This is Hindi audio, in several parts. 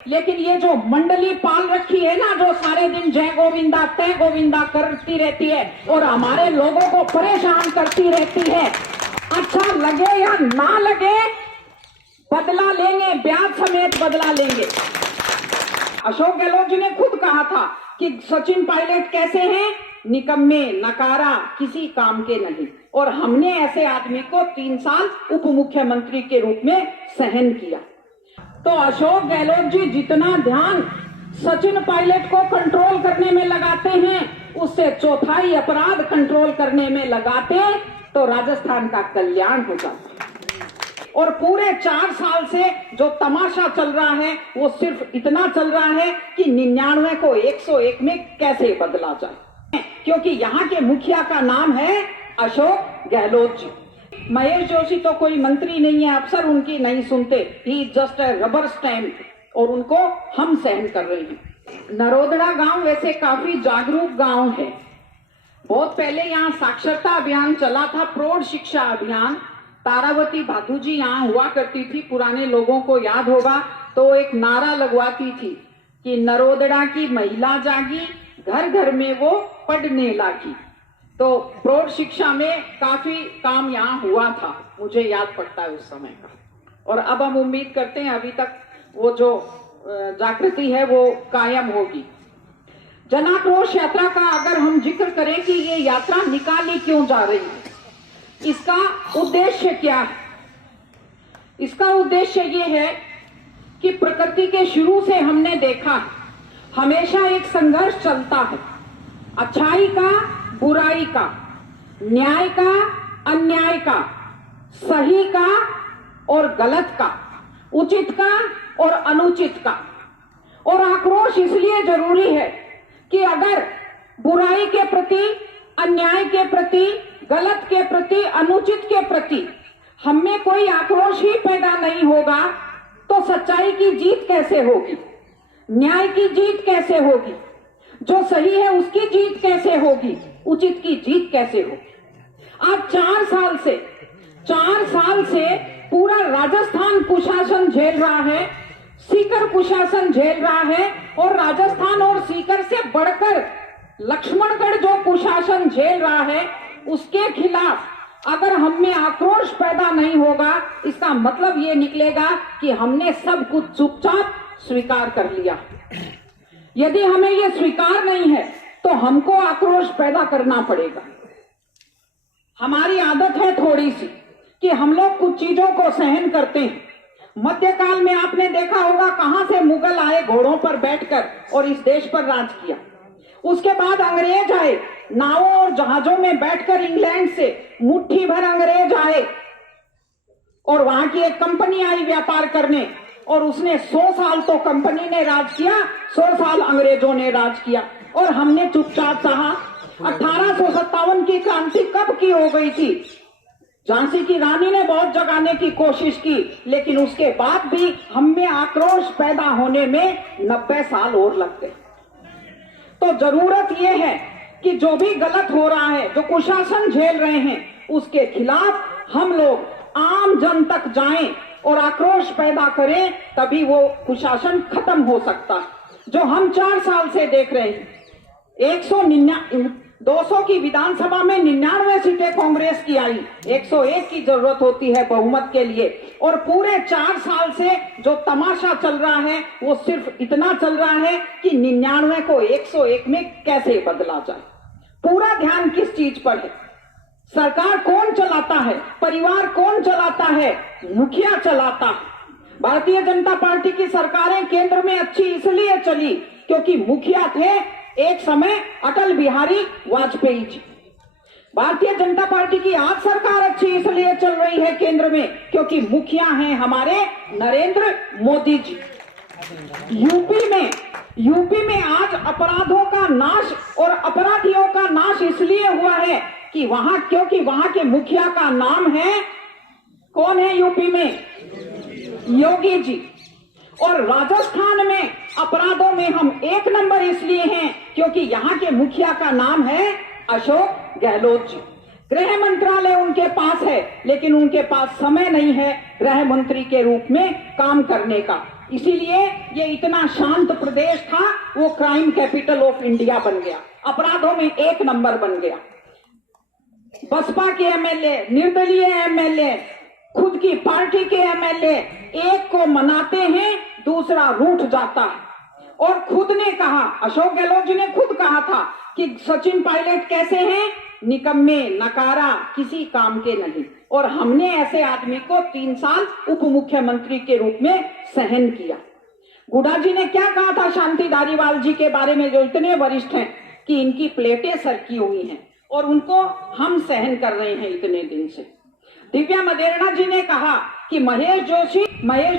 लेकिन ये जो मंडली पाल रखी है ना, जो सारे दिन जय गोविंदा तय गोविंदा करती रहती है और हमारे लोगों को परेशान करती रहती है, अच्छा लगे या ना लगे बदला लेंगे, ब्याज समेत बदला लेंगे। अशोक गहलोत जी ने खुद कहा था कि सचिन पायलट कैसे हैं, निकम्मे, नकारा, किसी काम के नहीं, और हमने ऐसे आदमी को 3 साल उप मुख्यमंत्री के रूप में सहन किया। तो अशोक गहलोत जी जितना ध्यान सचिन पायलट को कंट्रोल करने में लगाते हैं, उससे चौथाई अपराध कंट्रोल करने में लगाते तो राजस्थान का कल्याण हो जाता। और पूरे 4 साल से जो तमाशा चल रहा है वो सिर्फ इतना चल रहा है कि 99 को 101 में कैसे बदला जाए, क्योंकि यहाँ के मुखिया का नाम है अशोक गहलोत जी। महेश जोशी तो कोई मंत्री नहीं है, अफसर उनकी नहीं सुनते, ही जस्ट ए रबर स्टैम्प, और उनको हम सहन कर रहे हैं। नरोदड़ा गांव वैसे काफी जागरूक गांव है। बहुत पहले यहाँ साक्षरता अभियान चला था, प्रौढ़ शिक्षा अभियान। तारावती भादू जी यहाँ हुआ करती थी, पुराने लोगों को याद होगा, तो एक नारा लगवाती थी कि नरोदड़ा की महिला जागी, घर घर में वो पढ़ने लागी। तो प्रौढ़ शिक्षा में काफी काम यहाँ हुआ था, मुझे याद पड़ता है उस समय का। और अब हम उम्मीद करते हैं अभी तक वो जो जागृति है वो कायम होगी। जनाक्रोश यात्रा का अगर हम जिक्र करें कि ये यात्रा निकाली क्यों जा रही है, इसका उद्देश्य क्या है? इसका उद्देश्य ये है कि प्रकृति के शुरू से हमने देखा हमेशा एक संघर्ष चलता है, अच्छाई का, बुराई का, न्याय का, अन्याय का, सही का और गलत का, उचित का और अनुचित का। और आक्रोश इसलिए जरूरी है कि अगर बुराई के प्रति, अन्याय के प्रति, गलत के प्रति, अनुचित के प्रति हम में कोई आक्रोश ही पैदा नहीं होगा तो सच्चाई की जीत कैसे होगी, न्याय की जीत कैसे होगी, जो सही है उसकी जीत कैसे होगी, उचित की जीत कैसे होगी। आज 4 साल से पूरा राजस्थान कुशासन झेल रहा है, सीकर कुशासन झेल रहा है, और राजस्थान और सीकर से बढ़कर लक्ष्मणगढ़ जो कुशासन झेल रहा है उसके खिलाफ अगर हम में आक्रोश पैदा नहीं होगा, इसका मतलब ये निकलेगा कि हमने सब कुछ चुपचाप स्वीकार कर लिया। यदि हमें ये स्वीकार नहीं है तो हमको आक्रोश पैदा करना पड़ेगा। हमारी आदत है थोड़ी सी कि हम लोग कुछ चीजों को सहन करते हैं। मध्यकाल में आपने देखा होगा कहां से मुगल आए घोड़ों पर बैठकर और इस देश पर राज किया। उसके बाद अंग्रेज आए, नावों और जहाजों में बैठकर इंग्लैंड से मुट्ठी भर अंग्रेज आए, और वहां की एक कंपनी आई व्यापार करने, और उसने 100 साल तो कंपनी ने राज किया, 100 साल अंग्रेजों ने राज किया, और हमने चुपचाप सहा। 1857 की क्रांति कब की हो गई थी? झांसी की रानी ने बहुत जगाने की कोशिश की, लेकिन उसके बाद भी हम में आक्रोश पैदा होने में 90 साल और लग गए। तो जरूरत यह है कि जो भी गलत हो रहा है, जो कुशासन झेल रहे हैं, उसके खिलाफ हम लोग आम जन तक जाएं और आक्रोश पैदा करें, तभी वो कुशासन खत्म हो सकता है। जो हम 4 साल से देख रहे हैं, 200 की विधानसभा में 99 सीटें कांग्रेस की आई, 101 की जरूरत होती है बहुमत के लिए। और पूरे 4 साल से जो तमाशा चल रहा है वो सिर्फ इतना चल रहा है कि 99 को 101 में कैसे बदला जाए। पूरा ध्यान किस चीज पर है? सरकार कौन चलाता है, परिवार कौन चलाता है? मुखिया चलाता है। भारतीय जनता पार्टी की सरकारें केंद्र में अच्छी इसलिए चली क्योंकि मुखिया थे एक समय अटल बिहारी वाजपेयी जी। भारतीय जनता पार्टी की आज सरकार अच्छी इसलिए चल रही है केंद्र में क्योंकि मुखिया हैं हमारे नरेंद्र मोदी जी। यूपी में आज अपराधों का नाश और अपराधियों का नाश इसलिए हुआ है कि क्योंकि वहां के मुखिया का नाम है, कौन है यूपी में? योगी जी। और राजस्थान में अपराधों में हम 1 नंबर इसलिए हैं क्योंकि यहाँ के मुखिया का नाम है अशोक गहलोत जी। गृह मंत्रालय उनके पास है, लेकिन उनके पास समय नहीं है गृह मंत्री के रूप में काम करने का। इसीलिए ये इतना शांत प्रदेश था, वो क्राइम कैपिटल ऑफ इंडिया बन गया, अपराधों में 1 नंबर बन गया। बसपा के एमएलए, निर्दलीय एमएलए, खुद की पार्टी के एमएलए एक को मनाते हैं, दूसरा रूठ जाता है। और खुद ने कहा, अशोक गहलोत जी ने खुद कहा था कि सचिन पायलट कैसे हैं, निकम्मे, नकारा, किसी काम के नहीं। और हमने ऐसे आदमी को 3 साल उप मुख्यमंत्री के रूप में सहन किया। गुडा जी ने क्या कहा था शांति धारीवाल जी के बारे में, जो इतने वरिष्ठ हैं कि इनकी प्लेटें सरकी हुई हैं और उनको हम सहन कर रहे हैं इतने दिन से। दिव्या मदेरणा जी ने कहा कि महेश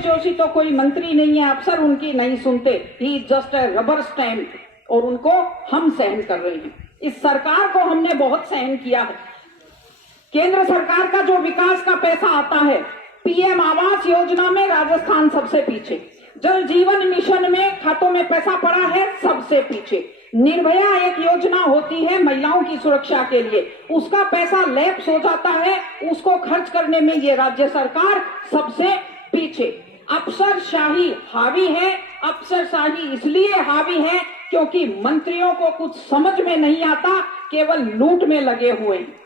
जोशी तो कोई मंत्री नहीं है, अफसर उनकी नहीं सुनते, ही जस्ट अ रबर स्टैम्प, और उनको हम सहन कर रहे हैं। इस सरकार को हमने बहुत सहन किया है। केंद्र सरकार का जो विकास का पैसा आता है, पीएम आवास योजना में राजस्थान सबसे पीछे, जल जीवन मिशन में खातों में पैसा पड़ा है सबसे पीछे, निर्भया एक योजना होती है महिलाओं की सुरक्षा के लिए, उसका पैसा लैप्स हो जाता है, उसको खर्च करने में ये राज्य सरकार सबसे पीछे। अफसरशाही हावी है, अफसरशाही इसलिए हावी है क्योंकि मंत्रियों को कुछ समझ में नहीं आता, केवल लूट में लगे हुए हैं।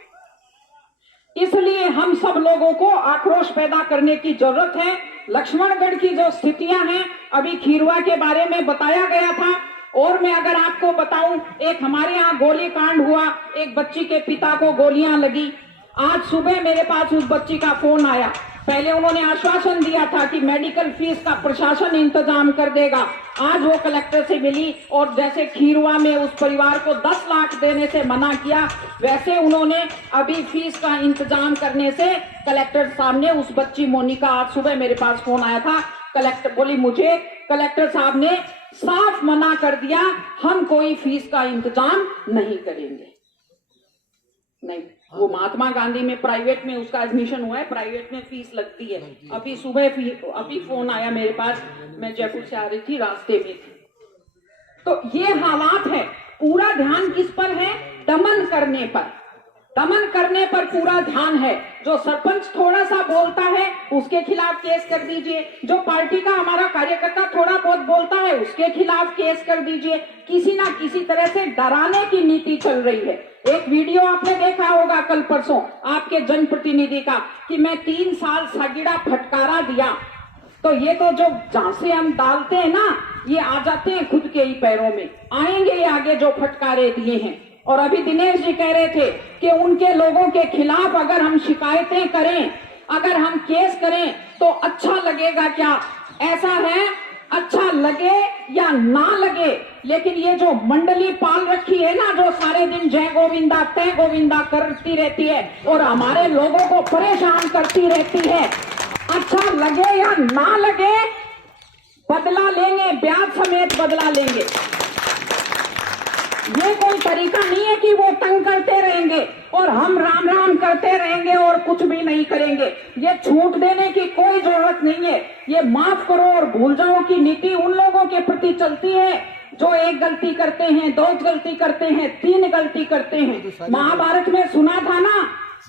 इसलिए हम सब लोगों को आक्रोश पैदा करने की जरूरत है। लक्ष्मणगढ़ की जो स्थितियां हैं, अभी खीरवा के बारे में बताया गया था, और मैं अगर आपको बताऊं, एक हमारे यहाँ गोली कांड हुआ, एक बच्ची के पिता को गोलियां लगी। आज सुबह मेरे पास उस बच्ची का फोन आया। पहले उन्होंने आश्वासन दिया था कि मेडिकल फीस का प्रशासन इंतजाम कर देगा, आज वो कलेक्टर से मिली और जैसे खीरवा में उस परिवार को 10 लाख देने से मना किया, वैसे उन्होंने अभी फीस का इंतजाम करने से कलेक्टर साहब ने, उस बच्ची मोनिका, आज सुबह मेरे पास फोन आया था, कलेक्टर बोली मुझे कलेक्टर साहब ने साफ मना कर दिया, हम कोई फीस का इंतजाम नहीं करेंगे। नहीं, वो महात्मा गांधी में प्राइवेट में उसका एडमिशन हुआ है, प्राइवेट में फीस लगती है। अभी सुबह अभी फोन आया मेरे पास, मैं जयपुर से आ रही थी, रास्ते में थी। तो ये हालात है। पूरा ध्यान किस पर है? दमन करने पर, दमन करने पर पूरा ध्यान है। जो सरपंच थोड़ा सा बोलता है उसके खिलाफ केस कर दीजिए, जो पार्टी का हमारा कार्यकर्ता थोड़ा बहुत बोलता है उसके खिलाफ केस कर दीजिए। किसी ना किसी तरह से डराने की नीति चल रही है। एक वीडियो आपने देखा होगा कल परसों आपके जनप्रतिनिधि का कि मैं 3 साल सगिड़ा फटकारा दिया। तो ये तो जो झांसे हम डालते हैं ना, ये आ जाते हैं खुद के ही पैरों में, आएंगे आगे जो फटकारे दिए हैं। और अभी दिनेश जी कह रहे थे कि उनके लोगों के खिलाफ अगर हम शिकायतें करें, अगर हम केस करें तो अच्छा लगेगा क्या? ऐसा है, अच्छा लगे या ना लगे, लेकिन ये जो मंडली पाल रखी है ना, जो सारे दिन जय गोविंदा तय गोविंदा करती रहती है और हमारे लोगों को परेशान करती रहती है, अच्छा लगे या ना लगे, बदला लेंगे, ब्याज समेत बदला लेंगे। ये कोई तरीका नहीं है कि वो तंग करते रहेंगे और हम राम राम करते रहेंगे और कुछ भी नहीं करेंगे। ये छूट देने की कोई जरूरत नहीं है। ये माफ करो और भूल जाओ की नीति उन लोगों के प्रति चलती है जो 1 गलती करते हैं, 2 गलती करते हैं, 3 गलती करते हैं। महाभारत में सुना था ना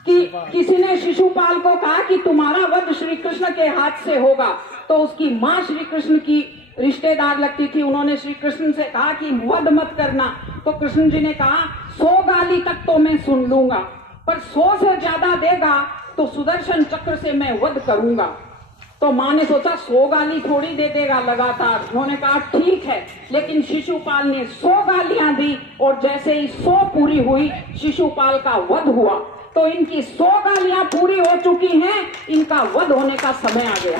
कि किसी ने शिशुपाल को कहा कि तुम्हारा वध श्री कृष्ण के हाथ से होगा, तो उसकी माँ श्री कृष्ण की रिश्तेदार लगती थी, उन्होंने श्री कृष्ण से कहा कि वध मत करना। तो कृष्ण जी ने कहा 100 गाली तक तो मैं सुन लूंगा, पर 100 से ज्यादा देगा तो सुदर्शन चक्र से मैं वध करूंगा। तो माँ ने सोचा 100 गाली थोड़ी दे देगा लगातार, उन्होंने कहा ठीक है, लेकिन शिशुपाल ने 100 गालियां दी और जैसे ही 100 पूरी हुई शिशुपाल का वध हुआ। तो इनकी 100 गालियां पूरी हो चुकी हैं, इनका वध होने का समय आ गया।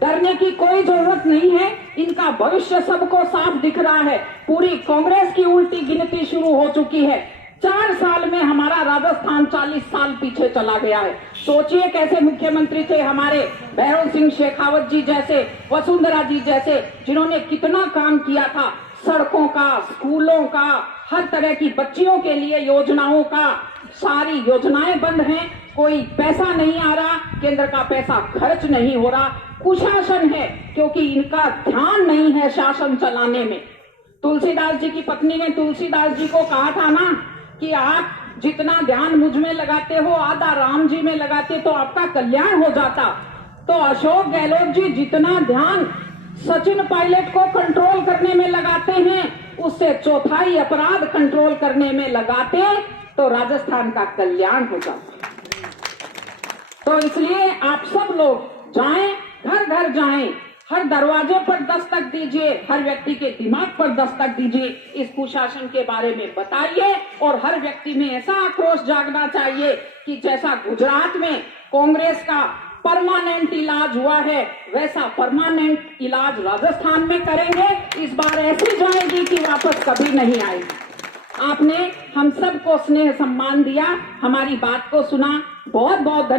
डरने की कोई जरूरत नहीं है, इनका भविष्य सबको साफ दिख रहा है। पूरी कांग्रेस की उल्टी गिनती शुरू हो चुकी है। 4 साल में हमारा राजस्थान 40 साल पीछे चला गया है। सोचिए कैसे मुख्यमंत्री थे हमारे भैरव सिंह शेखावत जी जैसे, वसुंधरा जी जैसे, जिन्होंने कितना काम किया था, सड़कों का, स्कूलों का, हर तरह की बच्चियों के लिए योजनाओं का। सारी योजनाएं बंद हैं, कोई पैसा नहीं आ रहा, केंद्र का पैसा खर्च नहीं हो रहा। कुशासन है क्योंकि इनका ध्यान नहीं है शासन चलाने में। तुलसीदास जी की पत्नी ने तुलसीदास जी को कहा था ना कि आप जितना ध्यान मुझ में लगाते हो आधा राम जी में लगाते तो आपका कल्याण हो जाता। तो अशोक गहलोत जी जितना ध्यान सचिन पायलट को कंट्रोल करने में लगाते हैं, उससे चौथाई अपराध कंट्रोल करने में लगाते तो राजस्थान का कल्याण हो जाता। तो इसलिए आप सब लोग जाएं, घर घर जाएं, हर दरवाजे पर दस्तक दीजिए, हर व्यक्ति के दिमाग पर दस्तक दीजिए, इस कुशासन के बारे में बताइए और हर व्यक्ति में ऐसा आक्रोश जागना चाहिए कि जैसा गुजरात में कांग्रेस का परमानेंट इलाज हुआ है वैसा परमानेंट इलाज राजस्थान में करेंगे। इस बार ऐसी जाएगी कि वापस कभी नहीं आएगी। आपने हम सबको स्नेह सम्मान दिया, हमारी बात को सुना, बहुत बहुत